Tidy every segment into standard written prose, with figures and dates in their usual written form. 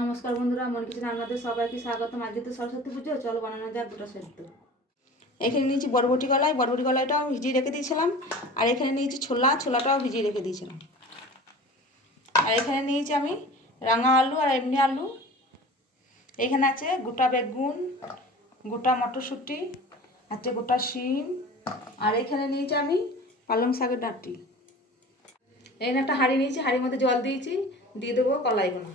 নমস্কার বন্ধুরা, মন কিচেনে আপনাদের সবাইকে স্বাগতম। আজকে তো সরস্বতী পুজো, চলো বানানো যাক গোটা সেদ্ধ। এখানে নিয়েছি বরবটি কলাইটাও ভিজিয়ে রেখে দিয়েছিলাম। আর এখানে নিয়েছি ছোলাটাও ভিজিয়ে রেখে দিয়েছিলাম। আর এখানে নিয়েছি আমি রাঙা আলু আর এমনি আলু। এখানে আছে গোটা বেগুন, গোটা মটরশুঁটি, আছে গোটা শিম। আর এখানে নিয়েছি আমি পালং শাকের ডাঁটি। এখানে একটা হাঁড়ি নিয়েছি, হাঁড়ির মধ্যে জল দিয়েছি, দিয়ে দেবো কলাইগুলো।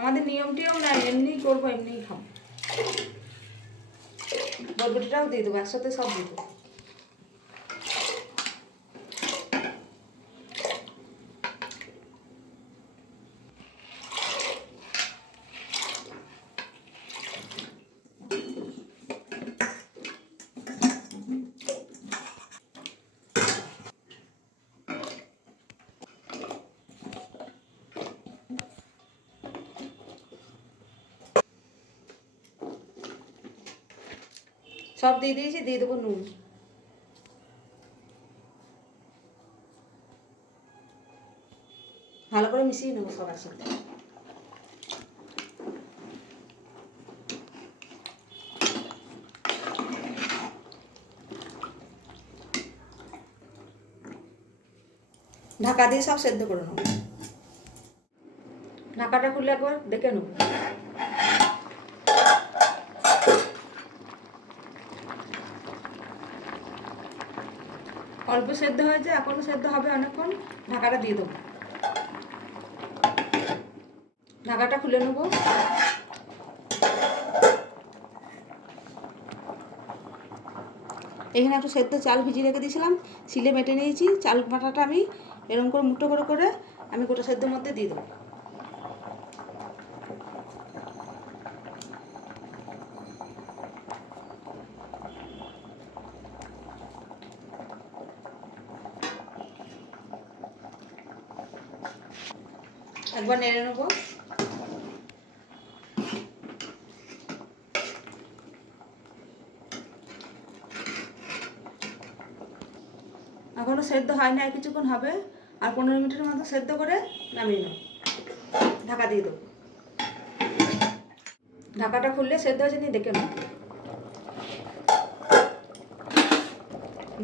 আমাদের নিয়মটিও নাই, এমনিই করবো, এমনিই খাবো। বরবটিটাও দিয়ে দেবো, একসাথে সব দিয়ে দেবো। সব দিয়ে দিয়েছি, দিয়ে দেবো নুন। ভালো করে মিশিয়ে নেবো সবার সাথে। ঢাকা দিয়ে সব সেদ্ধ করে নেবো। ঢাকাটা খুলে একবার দেখে নেবো। অল্প সেদ্ধ হয়েছে, এখনো সেদ্ধ হবে অনেকক্ষণ। ঢাকাটা দিয়ে দেবো। ঢাকাটা খুলে নেবো। এখানে একটু সেদ্ধ চাল ভিজিয়ে রেখে দিয়েছিলাম, শিলে বেটে নিয়েছি। চাল বাটাটা আমি এরকম করে মুঠো করে করে আমি গোটা সেদ্ধর মধ্যে দিয়ে দেবো। একবার নেড়ে নেবো। এখনো সেদ্ধ হয় না, কিছুক্ষণ হবে। আর 15 মিনিটের মতো সেদ্ধ করে নামিয়ে নেব। ঢাকা দিয়ে দেবো। ঢাকাটা খুললে সেদ্ধ হয়েছে নিয়ে দেখে নেব।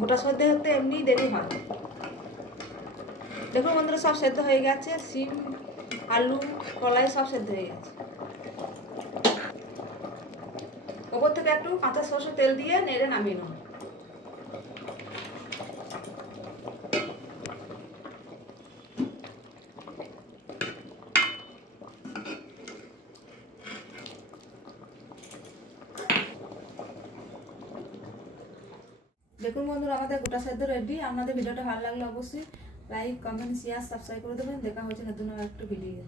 গোটা সেদ্ধ হতে এমনি দেরি হয়। দেখুন বন্ধুরা, সব সেদ্ধ হয়ে গেছে। শিম, আলু, কলাই সব সেদ্ধ হয়ে গেছে। ওপর থেকে একটু কাঁচা সরষের তেল দিয়ে নেড়ে নামিয়ে নেব। দেখুন বন্ধুরা, আমাদের গোটা সেদ্ধ রেডি। আপনাদের ভিডিওটা ভালো লাগলে অবশ্যই লাইক, কমেন্ট, শেয়ার, সাবস্ক্রাইব করে দেবেন। দেখা হচ্ছে নতুন একটা ভিডিও।